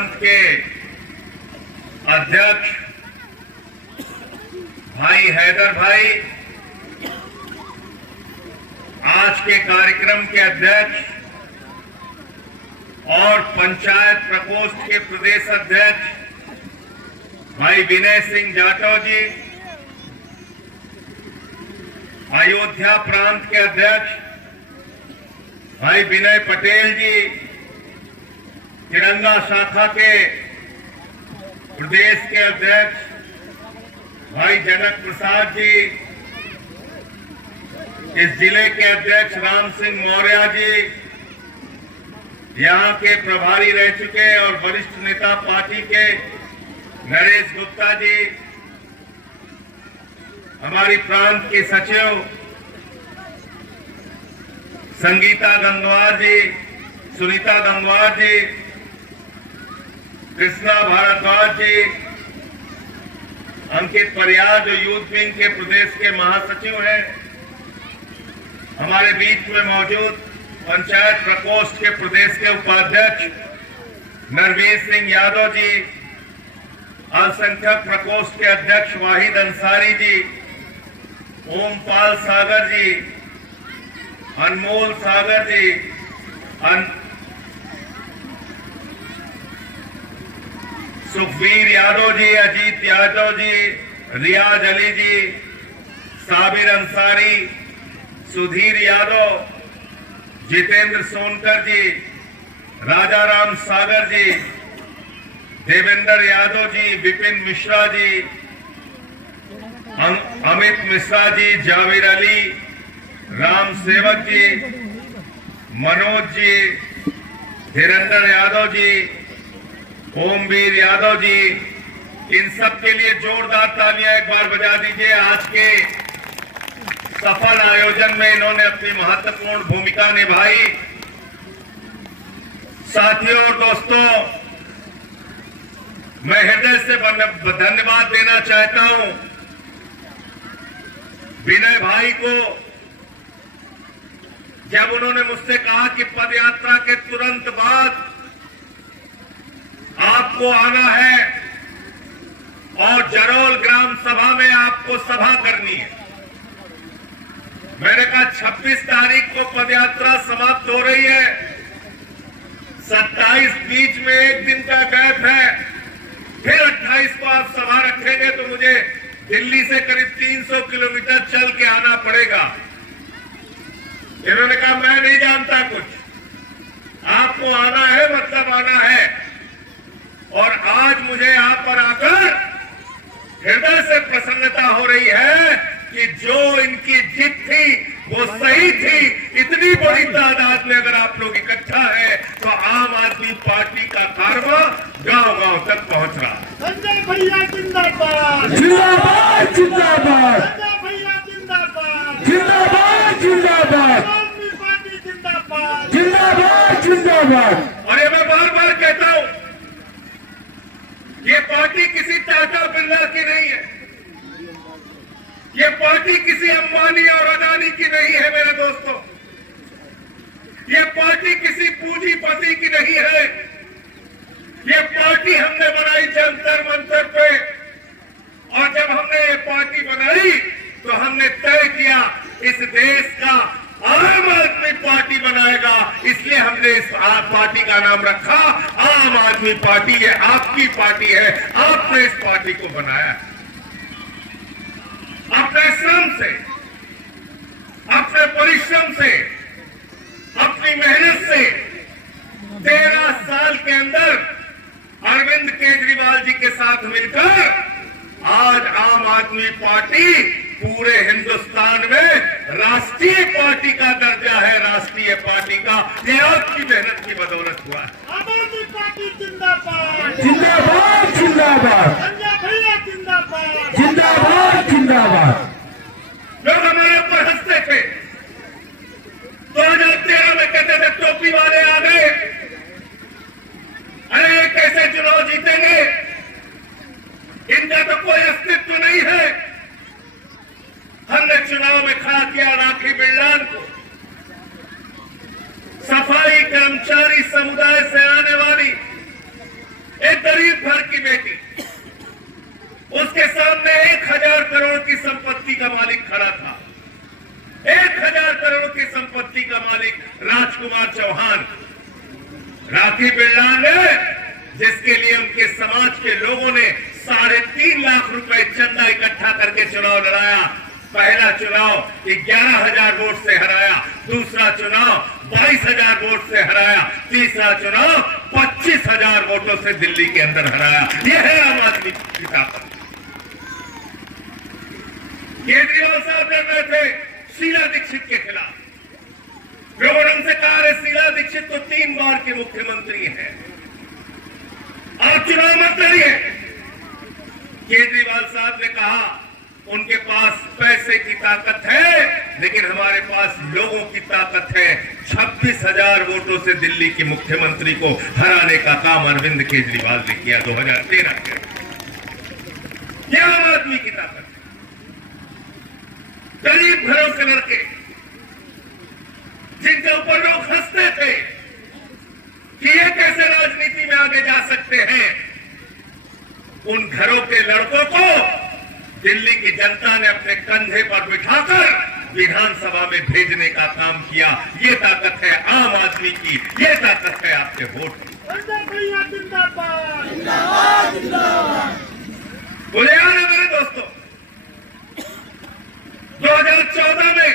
प्रांत के अध्यक्ष भाई हैदर भाई, आज के कार्यक्रम के अध्यक्ष और पंचायत प्रकोष्ठ के प्रदेश अध्यक्ष भाई विनय सिंह जाटव जी, अयोध्या प्रांत के अध्यक्ष भाई विनय पटेल जी, तिरंगा शाखा के प्रदेश के अध्यक्ष भाई जनक प्रसाद जी, इस जिले के अध्यक्ष राम सिंह मौर्य जी, यहाँ के प्रभारी रह चुके और वरिष्ठ नेता पार्टी के नरेश गुप्ता जी, हमारी प्रांत के सचिव संगीता गंगवार जी, सुनीता गंगवार जी, कृष्णा भारद्वाज जी, अंकित परियार जो यूथ विंग के प्रदेश के महासचिव हैं, हमारे बीच में मौजूद पंचायत प्रकोष्ठ के प्रदेश के उपाध्यक्ष नरवीर सिंह यादव जी, अल्पसंख्यक प्रकोष्ठ के अध्यक्ष वाहिद अंसारी जी, ओमपाल सागर जी, अनमोल सागर जी, सुखबीर यादव जी, अजीत यादव जी, रियाज अली जी, साबिर अंसारी, सुधीर यादव, जितेंद्र सोनकर जी, राजाराम सागर जी, देवेंद्र यादव जी, विपिन मिश्रा जी, अमित मिश्रा जी, जावेद अली, राम सेवक जी, मनोज जी, धीरेन्द्र यादव जी, ओमवीर यादव जी, इन सब के लिए जोरदार तालियां एक बार बजा दीजिए। आज के सफल आयोजन में इन्होंने अपनी महत्वपूर्ण भूमिका निभाई। साथियों और दोस्तों, मैं हृदय से धन्यवाद देना चाहता हूं विनय भाई को, जब उन्होंने मुझसे कहा कि पदयात्रा के तुरंत बाद आपको आना है और जरोल ग्राम सभा में आपको सभा करनी है। मैंने कहा 26 तारीख को पदयात्रा समाप्त हो रही है, 27 बीच में एक दिन का गैप है, फिर 28 को आप सभा रखेंगे तो मुझे दिल्ली से करीब 300 किलोमीटर चल के आना पड़ेगा। इन्होंने कहा मैं नहीं जानता कुछ, आपको आना है मतलब आना है। और आज मुझे यहाँ पर आकर हृदय से प्रसन्नता हो रही है कि जो इनकी जिद थी वो सही थी। इतनी बड़ी तादाद में अगर आप लोग इकट्ठा है तो आम आदमी पार्टी का कारवा गांव-गांव तक पहुंच रहा है। संजय भैया जिंदाबाद, जिंदाबाद जिंदाबाद, संजय भैया जिंदाबाद, जिंदाबाद जिंदाबाद, आम आदमी पार्टी जिंदाबाद, जिंदाबाद जिंदाबाद। और ये मैं बार बार कहता हूं, ये पार्टी किसी टाटा बिरला की नहीं है, ये पार्टी किसी अंबानी और अदानी की नहीं है मेरे दोस्तों, ये पार्टी किसी पूंजीपति की नहीं है। ये पार्टी हमने बनाई जंतर मंतर पे, और जब हमने ये पार्टी बनाई तो हमने तय किया इस देश का आम आदमी पार्टी बनाएगा, इसलिए हमने इस पार्टी का नाम रखा आम आदमी पार्टी। ये आपकी पार्टी है, आपने इस पार्टी को बनाया अपने श्रम से, अपने परिश्रम से, अपनी मेहनत से। 13 साल के अंदर अरविंद केजरीवाल जी के साथ मिलकर आज आम आदमी पार्टी पूरे हिंदुस्तान में राष्ट्रीय पार्टी का दर्जा है, राष्ट्रीय पार्टी का। ये आपकी मेहनत की बदौलत हुआ है। आम आदमी पार्टी जिंदाबाद, जिंदाबाद जिंदाबाद, संजय भैया जिंदाबाद, जिंदाबाद जिंदाबाद। लोग हमारे ऊपर हंसते थे, 2013 में कहते थे टोपी वाले आ गए, अरे कैसे चुनाव जीतेंगे, इनका तो कोई अस्तित्व नहीं है। हमने चुनाव में खड़ा किया राखी बिरलान को, सफाई कर्मचारी समुदाय से आने वाली का मालिक खड़ा था, 1000 करोड़ की संपत्ति का मालिक राजकुमार चौहान। राखी बिरला ने, जिसके लिए उनके समाज के लोगों ने 3.5 लाख रुपए चंदा इकट्ठा करके चुनाव लड़ाया। पहला चुनाव 11,000 वोट से हराया, दूसरा चुनाव 22,000 वोट से हराया, तीसरा चुनाव 25,000 वोटों से दिल्ली के अंदर हराया। यह है आम आदमी की ताकत। केजरीवाल साहब लड़ रहे थे शीला दीक्षित के खिलाफ। लोगों ने उनसे कहा, अरे शीला दीक्षित तो 3 बार के मुख्यमंत्री हैं, आप चुनाव मत लड़िए। केजरीवाल साहब ने कहा, उनके पास पैसे की ताकत है, लेकिन हमारे पास लोगों की ताकत है। 26,000 वोटों से दिल्ली के मुख्यमंत्री को हराने का काम अरविंद केजरीवाल ने किया 2013 के। यह आम आदमी की ताकत है। गरीब घरों के लड़के, जिनके ऊपर लोग हंसते थे कि ये कैसे राजनीति में आगे जा सकते हैं, उन घरों के लड़कों को दिल्ली की जनता ने अपने कंधे पर बिठाकर विधानसभा में भेजने का काम किया। ये ताकत है आम आदमी की, ये ताकत है आपके वोट की। भैया जिंदाबाद। बोले यार मेरे दोस्तों, 2014 में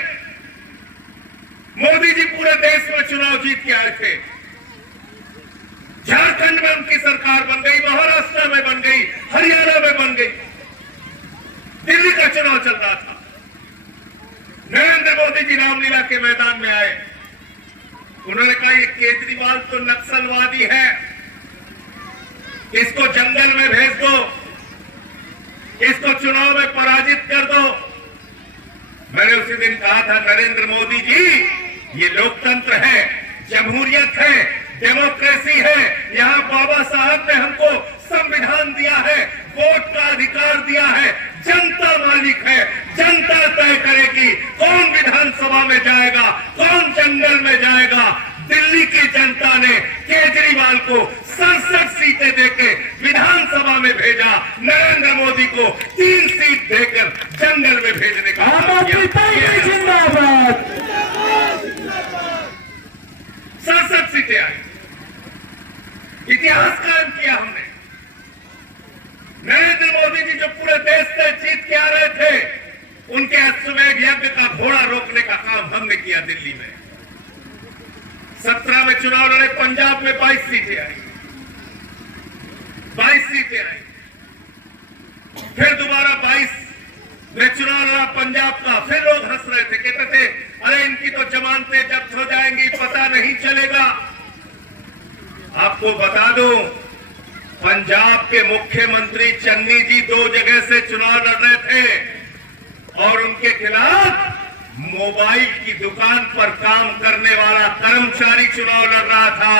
मोदी जी पूरे देश में चुनाव जीत के आए थे। झारखंड में उनकी सरकार बन गई, महाराष्ट्र में बन गई, हरियाणा में बन गई। दिल्ली का चुनाव चल रहा था। नरेंद्र मोदी जी रामलीला के मैदान में आए। उन्होंने कहा, ये केजरीवाल तो नक्सलवादी है, इसको जंगल में भेज दो, इसको चुनाव में पराजित कर दो। मैंने उसी दिन कहा था, नरेंद्र मोदी जी, ये लोकतंत्र है, जमहूरियत है, डेमोक्रेसी है। यहां बाबा साहब ने हमको संविधान दिया है, वोट का अधिकार दिया है, जनता मालिक है। जनता तय करेगी कौन विधानसभा में जाएगा, कौन जंगल में जाएगा। दिल्ली की जनता ने केजरीवाल को 67 सीटें देके विधानसभा में भेजा, नरेंद्र मोदी को 3 सीट देकर जंगल में भेजने का काम किया। 67 सीटें आई, इतिहास कायम किया हमने। नरेंद्र मोदी जी जो पूरे देश से जीत के आ रहे थे, उनके अश्वमेध यज्ञ का घोड़ा रोकने का काम हमने किया दिल्ली में। 17 में चुनाव लड़े, पंजाब में 22 सीटें आई, 22 सीटें आई। फिर दोबारा 22 में चुनाव लड़ा पंजाब का। फिर लोग हंस रहे थे, कहते थे, अरे इनकी तो जमानतें जब्त हो जाएंगी, पता नहीं चलेगा। आपको बता दूं, पंजाब के मुख्यमंत्री चन्नी जी 2 जगह से चुनाव लड़ रहे थे और उनके खिलाफ मोबाइल की दुकान पर काम करने वाला कर्मचारी चुनाव लड़ रहा था।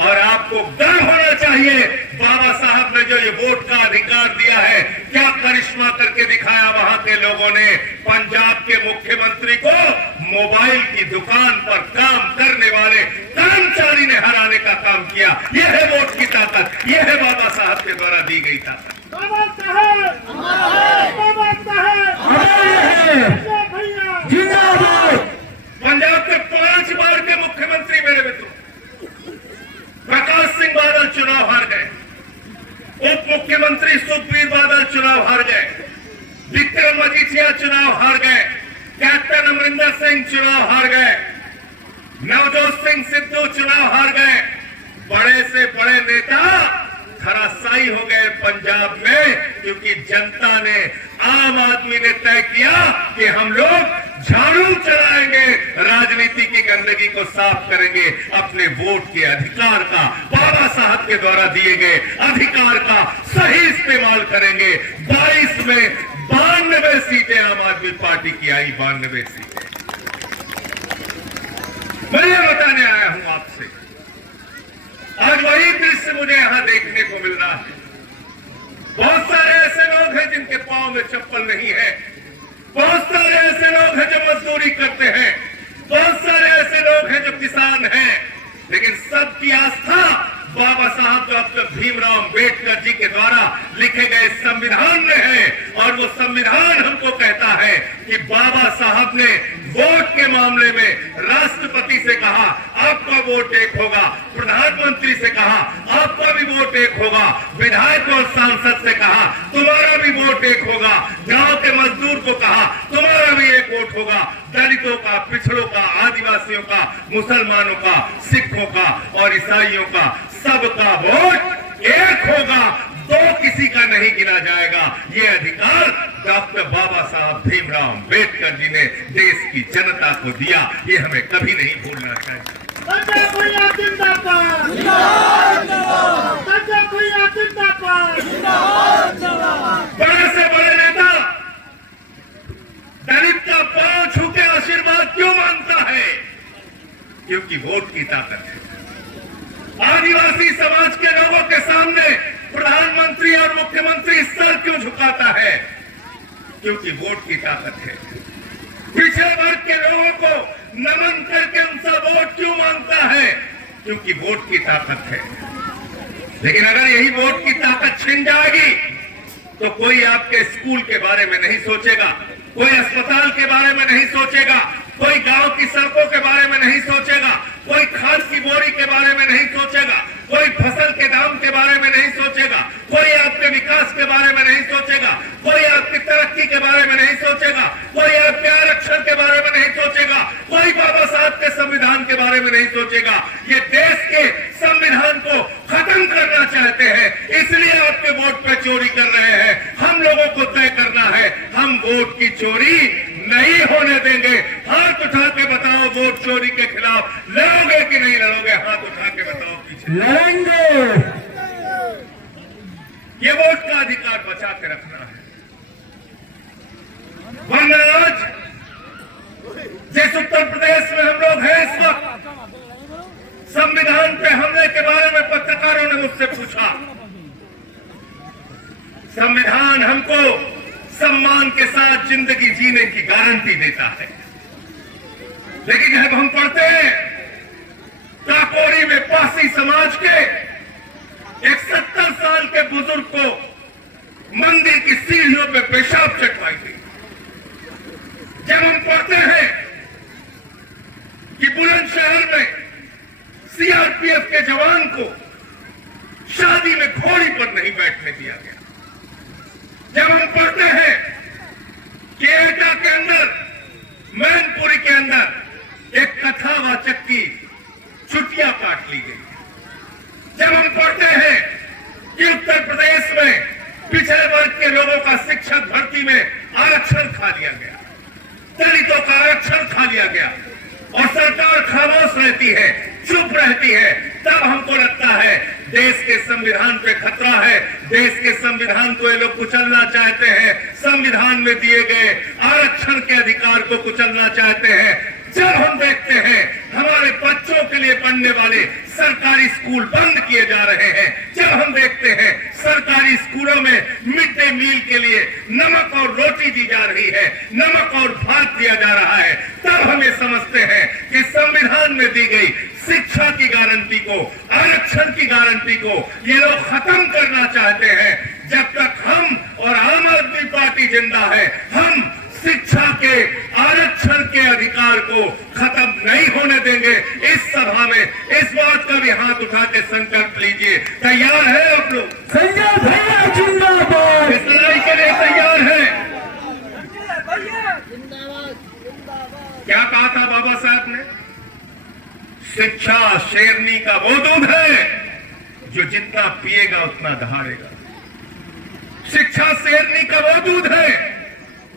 और आपको गर्व होना चाहिए, बाबा साहब ने जो ये वोट का अधिकार दिया है, क्या करिश्मा करके दिखाया वहां के लोगों ने। पंजाब के मुख्यमंत्री को मोबाइल की दुकान पर काम करने वाले कर्मचारी ने हराने का काम किया। यह है वोट की ताकत, यह है बाबा साहब के द्वारा दी गई ताकत। बाबा साहब, बाबा साहब, भैया जिंदाबाद। पंजाब के 5 बार के मुख्यमंत्री मेरे मित्रों, प्रकाश सिंह बादल चुनाव हार गए, उप मुख्यमंत्री सुखबीर बादल चुनाव हार गए, विक्रम मजीठिया चुनाव हार गए, कैप्टन अमरिंदर सिंह चुनाव हार गए, नवजोत सिंह सिद्धू चुनाव हार गए। बड़े से बड़े नेता धराशायी हो गए पंजाब में, क्योंकि जनता ने, आम आदमी ने तय किया कि हम लोग झाड़ू चलाएंगे, राजनीति की गंदगी को साफ करेंगे, अपने वोट के अधिकार का, बाबा साहब के द्वारा दिए गए अधिकार का सही इस्तेमाल करेंगे। 22 में 92 सीटें आम आदमी पार्टी की आई, 92 सीटें। मैं ये बताने आया हूं आपसे, आज वही दृश्य मुझे यहां देखने को मिल रहा है। बहुत सारे ऐसे लोग हैं जिनके पांव में चप्पल नहीं है, बहुत सारे ऐसे लोग हैं जो मजदूरी करते हैं, बहुत सारे ऐसे लोग हैं जो किसान हैं, लेकिन सबकी आस्था बाबा साहब डॉक्टर भीमराव अंबेडकर जी के द्वारा लिखे गए संविधान में है। और वो संविधान हमको कहता है कि बाबा साहब ने वोट के मामले में राष्ट्रपति से कहा आपका वोट एक होगा, प्रधानमंत्री से कहा आपका भी वोट एक होगा, विधायक और सांसद से कहा तुम्हारा भी वोट एक होगा, गांव के मजदूर को कहा तुम्हारा भी एक वोट होगा, दलितों का, पिछड़ों का, आदिवासियों का, मुसलमानों का, सिखों का और ईसाइयों का सबका वोट एक होगा, दो किसी का नहीं गिना जाएगा। ये अधिकार डॉक्टर बाबा साहब भीमराव अंबेडकर जी ने देश की जनता को दिया, ये हमें कभी नहीं भूलना चाहिए। संजय भैया जिंदाबाद, संजय भैया जिंदाबाद। बड़े से बड़े नेता दलित का पांव छू के आशीर्वाद क्यों मांगता है? क्योंकि वोट की ताकत है। आदिवासी समाज के लोगों के सामने प्रधानमंत्री और मुख्यमंत्री सर क्यों झुकाता है? क्योंकि वोट की ताकत है। पिछड़े वर्ग के लोगों को नमन करके उनसे वोट क्यों मांगता है? क्योंकि वोट की ताकत है। लेकिन अगर यही वोट की ताकत छिन जाएगी तो कोई आपके स्कूल के बारे में नहीं सोचेगा, कोई अस्पताल के बारे में नहीं सोचेगा, कोई गांव की सड़कों के बारे में नहीं सोचेगा, कोई खाद की बोरी के बारे में नहीं सोचेगा, कोई फसल के दाम के बारे में नहीं सोचेगा, कोई आपके विकास के बारे में नहीं सोचेगा, कोई आपकी तरक्की के बारे में नहीं सोचेगा, कोई आपके आरक्षण के बारे में नहीं सोचेगा, कोई बाबा साहब के संविधान के बारे में नहीं सोचेगा। ये देश के संविधान को खत्म करना चाहते हैं, इसलिए आपके वोट पे चोरी कर रहे हैं। हम लोगों को तय करना है, हम वोट की चोरी नहीं होने देंगे। हाथ उठा के बताओ, वोट चोरी के खिलाफ लड़ोगे कि नहीं लड़ोगे? हाथ उठा के बताओ। पीछे लड़ेंगे। ये वोट का अधिकार बचा के रखना है, वरना आज जिस उत्तर प्रदेश में हम लोग हैं इस वक्त, संविधान पे हमले के बारे में पत्रकारों ने मुझसे पूछा। संविधान हमको सम्मान के साथ जिंदगी जीने की गारंटी देता है, लेकिन जब हम पढ़ते हैं काकोरी में पासी समाज के एक 70 साल के बुजुर्ग को मंदिर की सीढ़ियों पे पेशाब चटवाई गई, जब हम पढ़ते हैं कि बुलंदशहर में सीआरपीएफ के जवान को शादी में घोड़ी पर नहीं बैठने दिया गया, जब हम पढ़ते हैं कि एटा के अंदर, मैनपुरी के अंदर एक कथावाचक की छुट्टियां काट ली गई, जब हम पढ़ते हैं कि उत्तर प्रदेश में पिछड़े वर्ग के लोगों का शिक्षक भर्ती में आरक्षण खा लिया गया, दलितों का आरक्षण खा लिया गया और सरकार खामोश रहती है, चुप रहती है, तब हमको लगता है देश के संविधान पे खतरा है, देश के संविधान को ये लोग कुचलना चाहते हैं, संविधान में दिए गए आरक्षण के अधिकार को कुचलना चाहते हैं। जब हम देखते हैं हमारे बच्चों के लिए बनने वाले सरकारी स्कूल बंद किए जा रहे हैं, जब हम देखते हैं सरकारी स्कूलों में मिड डे मील के लिए नमक और रोटी दी जा रही है, नमक और भात दिया जा रहा है, तब हम ये समझते हैं कि संविधान में दी गई शिक्षा की गारंटी को, आरक्षण की गारंटी को ये लोग खत्म करना चाहते हैं। जब तक हम और आम आदमी पार्टी जिंदा है, हम शिक्षा के आरक्षण के अधिकार को खत्म नहीं होने देंगे। इस सभा में इस बात का भी हाथ उठा के संकल्प लीजिए। तैयार है आप लोग? संजय भैया जिंदाबाद। इस लड़ाई के लिए तैयार है? क्या कहा था बाबा साहब ने? शिक्षा शेरनी का वो दूध है जो जितना पिएगा उतना दहाड़ेगा। शिक्षा शेरनी का वो दूध है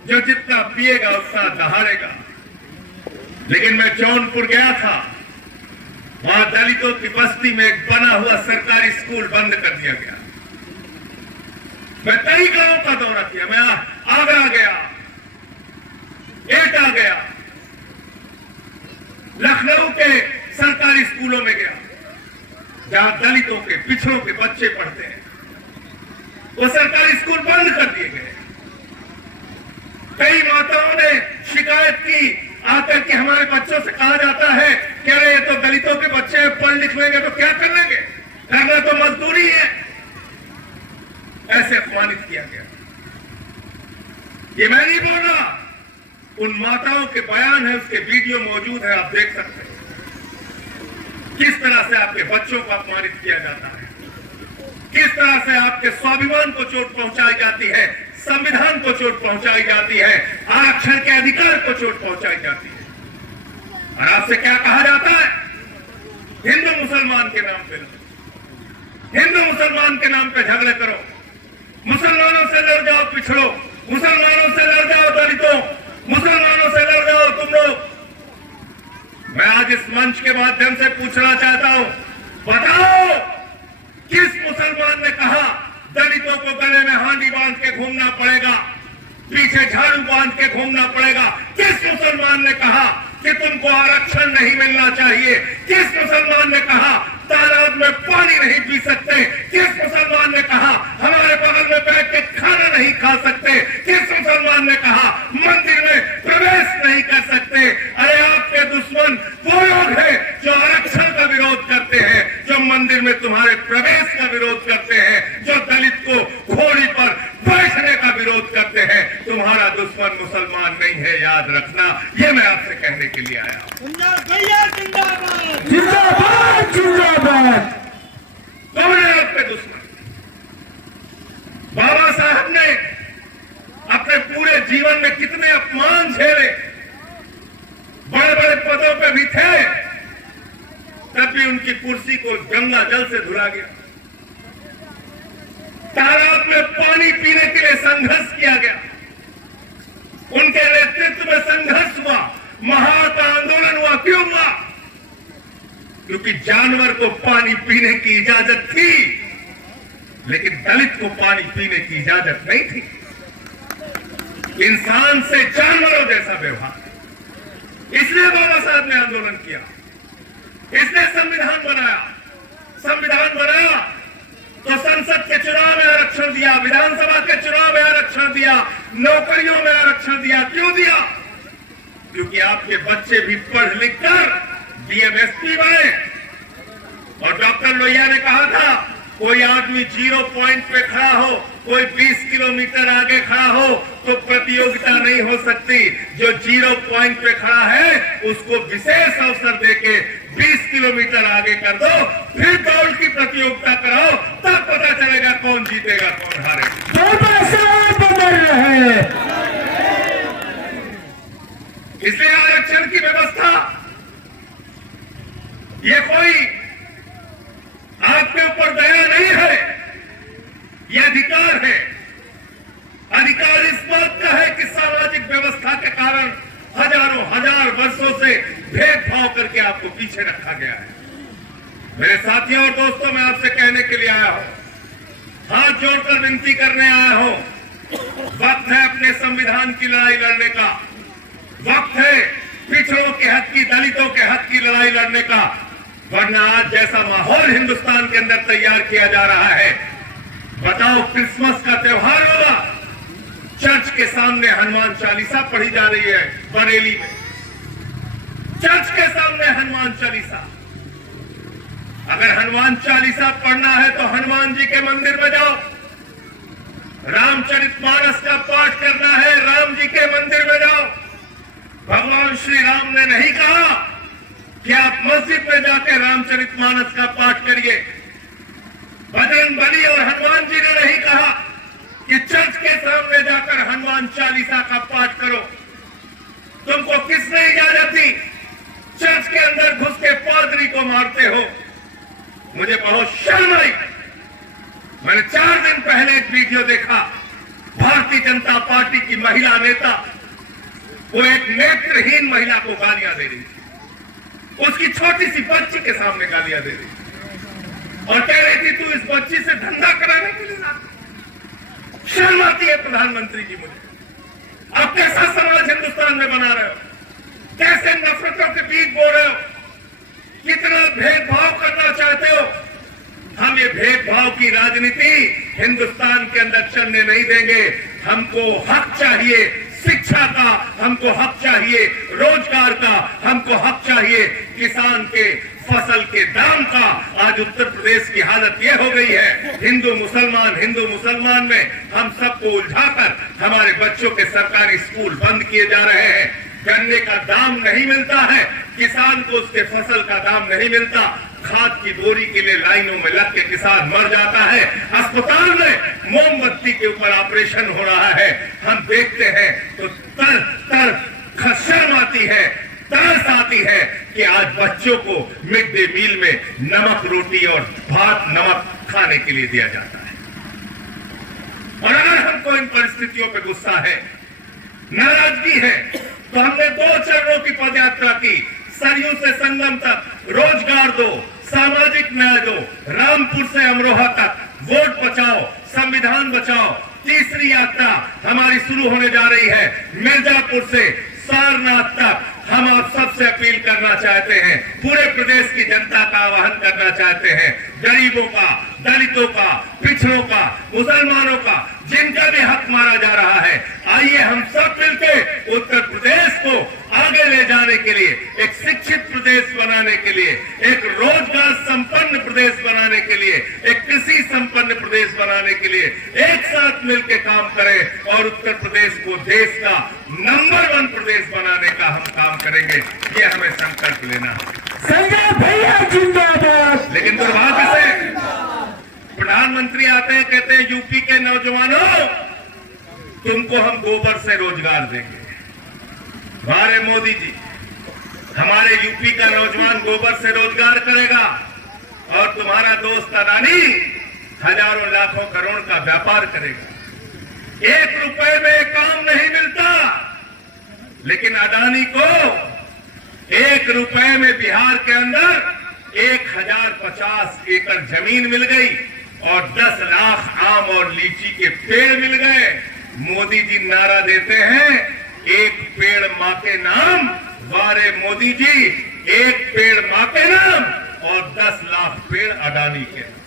जो जितना पिएगा उतना दहाड़ेगा। लेकिन मैं जौनपुर गया था, वहां दलितों की बस्ती में एक बना हुआ सरकारी स्कूल बंद कर दिया गया। मैं कई गांवों का दौरा किया, मैं आगरा गया, एटा गया, लखनऊ के सरकारी स्कूलों में गया जहां दलितों के, पिछड़ों के बच्चे पढ़ते हैं। वो सरकारी स्कूल बंद कर दिए गए। कई माताओं ने शिकायत की आकर के हमारे बच्चों से कहा जाता है कि अरे ये तो दलितों के बच्चे पढ़ लिख लेंगे तो क्या कर लेंगे, करना तो मजदूरी है, ऐसे अपमानित किया गया। ये मैं नहीं बोल रहा, उन माताओं के बयान है, उसके वीडियो मौजूद है, आप देख सकते हैं किस तरह से आपके बच्चों को अपमानित किया जाता है, किस तरह से आपके स्वाभिमान को चोट पहुंचाई जाती है, संविधान को चोट पहुंचाई जाती है, आरक्षण के अधिकार को चोट पहुंचाई जाती है। और आपसे क्या कहा जाता है? हिंदू मुसलमान के नाम पे, हिंदू मुसलमान के नाम पे झगड़े करो, मुसलमानों से लड़ जाओ पिछड़ो, मुसलमानों से लड़ जाओ दलितों, मुसलमानों से लड़ जाओ तुम लोग। मैं आज इस मंच के माध्यम से पूछना चाहता हूं, बताओ किस मुसलमान ने कहा दलितों को गले में हांडी बांध के घूमना पड़ेगा, पीछे झाड़ू बांध के घूमना पड़ेगा? किस मुसलमान ने कहा कि तुमको आरक्षण नहीं मिलना चाहिए? किस मुसलमान ने कहा तालाब में पानी नहीं पी सकते? किस मुसलमान ने कहा हमारे बगल में बैठ के खाना नहीं खा सकते? किस मुसलमान ने कहा मंदिर में प्रवेश नहीं कर सकते? अरे आपके दुश्मन वो लोग हैं जो आरक्षण का विरोध करते हैं, जो मंदिर में तुम्हारे प्रवेश का विरोध करते हैं, जो दलित को घोड़ी पर बैठने का विरोध करते हैं। तुम्हारा दुश्मन मुसलमान नहीं है, याद रखना। ये मैं आपसे कहने के लिए आया हूं। जिंदाबाद जिंदाबाद जिंदाबाद। कौन है आपके दुश्मन? बाबा साहब ने अपने पूरे जीवन में कितने अपमान झेले, बड़े बड़े पदों पे भी थे, तब भी उनकी कुर्सी को गंगा जल से धुला गया, तालाब में पानी पीने के लिए संघर्ष किया गया, उनके नेतृत्व में संघर्ष हुआ, महाड़ का आंदोलन हुआ। क्यों हुआ? क्योंकि जानवर को पानी पीने की इजाजत थी, लेकिन दलित को पानी पीने की इजाजत नहीं थी। इंसान से जानवरों जैसा व्यवहार, इसलिए बाबा साहब ने आंदोलन किया, इसलिए संविधान बनाया। संविधान बनाया तो संसद के चुनाव में आरक्षण दिया, विधानसभा के चुनाव में आरक्षण दिया, नौकरियों में आरक्षण दिया। क्यों दिया? क्योंकि आपके बच्चे भी पढ़ लिख कर डीएमएसपी बने। और डॉक्टर लोहिया ने कहा था, कोई आदमी 0 पॉइंट पे खड़ा हो, कोई 20 किलोमीटर आगे खड़ा हो तो प्रतियोगिता नहीं हो सकती। जो 0 पॉइंट पे खड़ा है उसको विशेष अवसर देके 20 किलोमीटर आगे कर दो, फिर दौड़ की प्रतियोगिता कराओ, तब पता चलेगा कौन जीतेगा कौन हारेगा। बाबा साहब बदल रहे। इसलिए आरक्षण की व्यवस्था ये कोई आपके ऊपर दया नहीं है, ये अधिकार है। अधिकार इस बात का है कि सामाजिक व्यवस्था के कारण हजारों हजार वर्षों से भेदभाव करके आपको पीछे रखा गया है। मेरे साथियों और दोस्तों, मैं आपसे कहने के लिए आया हूं, हाथ जोड़कर विनती करने आया हूं, वक्त है अपने संविधान की लड़ाई लड़ने का, वक्त है पिछड़ों के हक की, दलितों के हक की लड़ाई लड़ने का। वरना आज जैसा माहौल हिंदुस्तान के अंदर तैयार किया जा रहा है, बताओ क्रिसमस का त्योहार होगा, चर्च के सामने हनुमान चालीसा पढ़ी जा रही है बरेली में, चर्च के सामने हनुमान चालीसा। अगर हनुमान चालीसा पढ़ना है तो हनुमान जी के मंदिर में जाओ, रामचरितमानस का पाठ करना है राम जी के मंदिर में जाओ। भगवान श्री राम ने नहीं कहा कि आप मस्जिद में जाकर रामचरितमानस का पाठ करिए। बजरंगबली और हनुमान जी ने नहीं कहा कि चर्च के सामने जाकर हनुमान चालीसा का पाठ करो। तुमको किसने इजाजत दी? चर्च के अंदर घुस के पादरी को मारते हो। मुझे बहुत शर्म आई। मैंने 4 दिन पहले एक वीडियो देखा, भारतीय जनता पार्टी की महिला नेता वो एक नेत्रहीन महिला को गालियां दे रही थी, उसकी छोटी सी बच्ची के सामने गालियां दे रही थी और कह रही थी तू इस बच्ची से धंधा कराने के लिए ना। शर्म आती है प्रधानमंत्री जी मुझे। आप कैसा समाज हिंदुस्तान में बना रहे हो? कैसे नफरतों के बीज बो रहे हो? कितना भेदभाव करना चाहते हो? हम ये भेदभाव की राजनीति हिंदुस्तान के अंदर चलने नहीं देंगे। हमको हक चाहिए शिक्षा का, हमको हक चाहिए रोजगार का, हमको हक चाहिए किसान के फसल के दाम का आज उत्तर प्रदेश की हालत यह हो गई है। हिंदू मुसलमान में हम सबको उलझाकर हमारे बच्चों के सरकारी स्कूल बंद किए जा रहे हैं। गन्ने का दाम नहीं मिलता है, किसान को उसके फसल का दाम नहीं मिलता, खाद की बोरी के लिए लाइनों में लग के किसान मर जाता है, अस्पताल में मोमबत्ती के ऊपर ऑपरेशन हो रहा है। हम देखते हैं तो शर्म आती है, तरस आती है कि आज बच्चों को मिड डे मील में नमक रोटी और भात नमक खाने के लिए दिया जाता है। और अगर हमको इन परिस्थितियों पे गुस्सा है, नाराजगी है, तो हमने 2 चरणों की पदयात्रा की। सरयू से संगम तक रोजगार दो, सामाजिक न्याय दो, रामपुर से अमरोहा तक वोट बचाओ, संविधान बचाओ। तीसरी यात्रा हमारी शुरू होने जा रही है मिर्जापुर से सारनाथ तक। हम आप सबसे अपील करना चाहते हैं, पूरे प्रदेश की जनता का आह्वान करना चाहते हैं, गरीबों का, दलितों का, पिछड़ों का, मुसलमानों का, जिनका भी हक मारा जा रहा है, आइए हम सब मिलकर उत्तर प्रदेश को आगे ले जाने के लिए, एक शिक्षित प्रदेश बनाने के लिए, एक रोजगार संपन्न प्रदेश बनाने के लिए, एक कृषि संपन्न प्रदेश बनाने के लिए एक साथ मिलकर काम करें और उत्तर प्रदेश को देश का नंबर 1 प्रदेश बनाने का हम काम करेंगे। ये हमें संकल्प लेना है। संजय भैया जिंदाबाद। लेकिन दुर्भाग्य से प्रधानमंत्री आते हैं, कहते हैं यूपी के नौजवानों तुमको हम गोबर से रोजगार देंगे। हमारे मोदी जी, हमारे यूपी का नौजवान गोबर से रोजगार करेगा और तुम्हारा दोस्त अडानी हजारों लाखों करोड़ का व्यापार करेगा। 1 रुपए में काम नहीं मिलता, लेकिन अडानी को 1 रुपए में बिहार के अंदर 1050 एकड़ जमीन मिल गई और 10 लाख आम और लीची के पेड़ मिल गए। मोदी जी नारा देते हैं, एक पेड़ मां के नाम। वारे मोदी जी, एक पेड़ मां के नाम और 10 लाख पेड़ अडानी के नाम।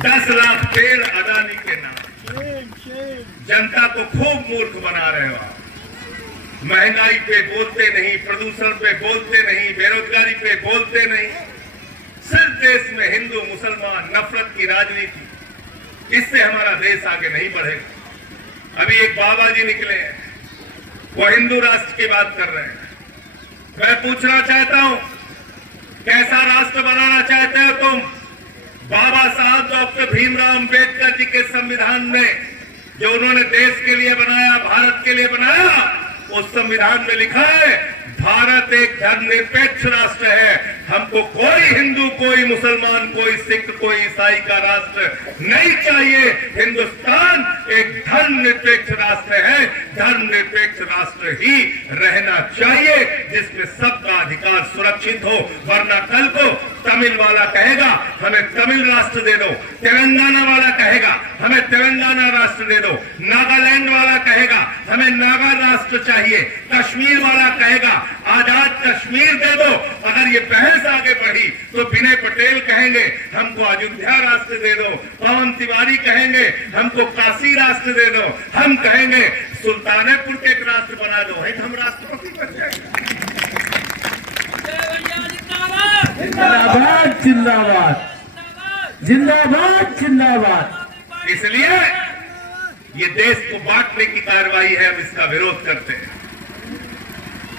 10 लाख पेड़ अडानी के नाम। जनता को खूब मूर्ख बना रहे हो। महंगाई पे बोलते नहीं, प्रदूषण पे बोलते नहीं, बेरोजगारी पे बोलते नहीं, सिर्फ देश में हिंदू मुसलमान नफरत की राजनीति, इससे हमारा देश आगे नहीं बढ़ेगा। अभी एक बाबा जी निकले हैं, वो हिंदू राष्ट्र की बात कर रहे हैं। मैं पूछना चाहता हूं, कैसा राष्ट्र बनाना चाहते हो तुम? बाबा साहब डॉक्टर भीमराव अंबेडकर जी के संविधान में जो उन्होंने देश के लिए बनाया, भारत के लिए बनाया, उस संविधान में लिखा है भारत एक धर्मनिरपेक्ष राष्ट्र है। हमको कोई हिंदू, कोई मुसलमान, कोई सिख, कोई ईसाई का राष्ट्र नहीं चाहिए। हिंदुस्तान एक धर्मनिरपेक्ष राष्ट्र है, धर्मनिरपेक्ष राष्ट्र ही रहना चाहिए जिसमें सबका अधिकार सुरक्षित हो। वरना कल को तमिल वाला कहेगा हमें तमिल राष्ट्र दे दो, तेलंगाना वाला कहेगा हमें तेलंगाना राष्ट्र दे दो, नागालैंड वाला कहेगा हमें नागा राष्ट्र चाहिए, कश्मीर वाला कहेगा आजाद कश्मीर दे दो। अगर ये बहस आगे बढ़ी तो विनय पटेल कहेंगे हमको अयोध्या राष्ट्र दे दो, पवन तिवारी कहेंगे हमको काशी राष्ट्र दे दो, हम कहेंगे सुल्तानपुर के एक राष्ट्र बना दो, है हम राष्ट्रपति बन जाएंगे। जिंदाबाद जिंदाबाद जिंदाबाद जिंदाबाद। इसलिए ये देश को बांटने की कार्रवाई है, हम इसका विरोध करते हैं।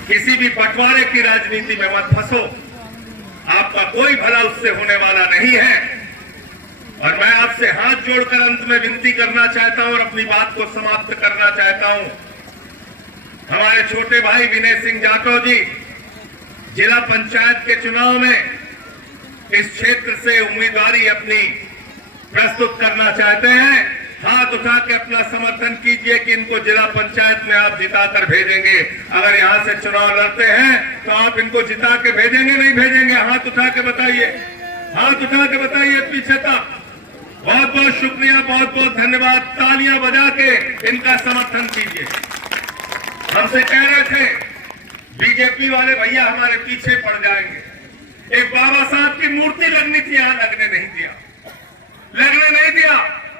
किसी भी बंटवारे की राजनीति में मत फंसो, आपका कोई भला उससे होने वाला नहीं है। और मैं आपसे हाथ जोड़कर अंत में विनती करना चाहता हूं और अपनी बात को समाप्त करना चाहता हूं। हमारे छोटे भाई विनय सिंह जाटव जी जिला पंचायत के चुनाव में इस क्षेत्र से उम्मीदवारी अपनी प्रस्तुत करना चाहते हैं। हाथ उठा के अपना समर्थन कीजिए कि इनको जिला पंचायत में आप जिताकर भेजेंगे। अगर यहां से चुनाव लड़ते हैं तो आप इनको जिता के भेजेंगे, नहीं भेजेंगे? हाथ उठा के बताइए, हाथ उठा के बताइए पीछे तक। बहुत बहुत शुक्रिया, बहुत बहुत धन्यवाद। तालियां बजा के इनका समर्थन कीजिए। हमसे कह रहे थे बीजेपी वाले भैया हमारे पीछे पड़ जाएंगे। एक बाबा साहब की मूर्ति लगनी थी, यहां लगने नहीं दिया, लगने नहीं दिया।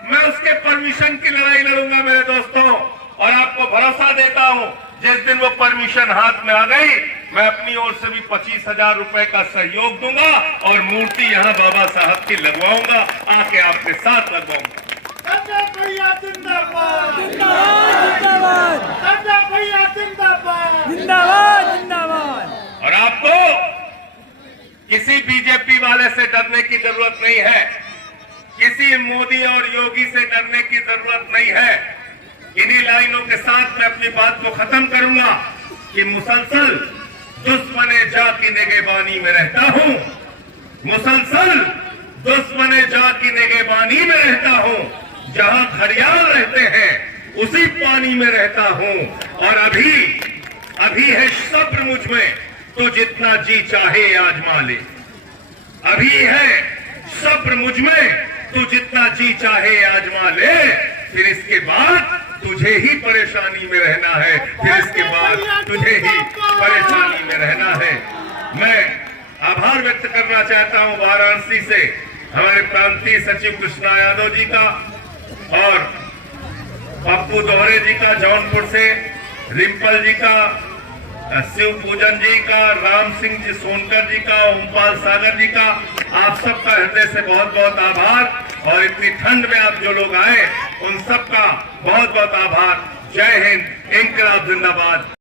मैं उसके परमिशन की लड़ाई लड़ूंगा मेरे दोस्तों, और आपको भरोसा देता हूं जिस दिन वो परमिशन हाथ में आ गई मैं अपनी ओर से भी 25,000 रुपए का सहयोग दूंगा और मूर्ति यहाँ बाबा साहब की लगवाऊंगा, आके आपके साथ लगवाऊंगा। संजय भैया जिंदाबाद जिंदाबाद संजय भैया जिंदाबाद जिंदाबाद जिंदाबाद। और आपको किसी बीजेपी वाले से डरने की जरूरत नहीं है, किसी मोदी और योगी से डरने की जरूरत नहीं है। इन्हीं लाइनों के साथ मैं अपनी बात को खत्म करूंगा कि मुसलसल दुश्मने जा की निगहबानी में रहता हूं, मुसलसल दुश्मने जा की निगहबानी में रहता हूं। जहां घड़ियाल रहते हैं उसी पानी में रहता हूं। और अभी है सब्र मुझ में, तो जितना जी चाहे आजमा ले। अभी है सब्र मुझ में, तू जितना जी चाहे आजमा ले। फिर इसके बाद तुझे ही परेशानी में रहना है, फिर इसके बाद तुझे ही परेशानी में रहना है। मैं आभार व्यक्त करना चाहता हूं वाराणसी से हमारे प्रांतीय सचिव कृष्णा यादव जी का और पप्पू दोहरे जी का, जौनपुर से रिंपल जी का, शिव पूजन जी का, राम सिंह जी सोनकर जी का, ओमपाल सागर जी का। आप सबका हृदय से बहुत बहुत आभार। और इतनी ठंड में आप जो लोग आए उन सबका बहुत बहुत आभार। जय हिंद, इंकलाब जिंदाबाद।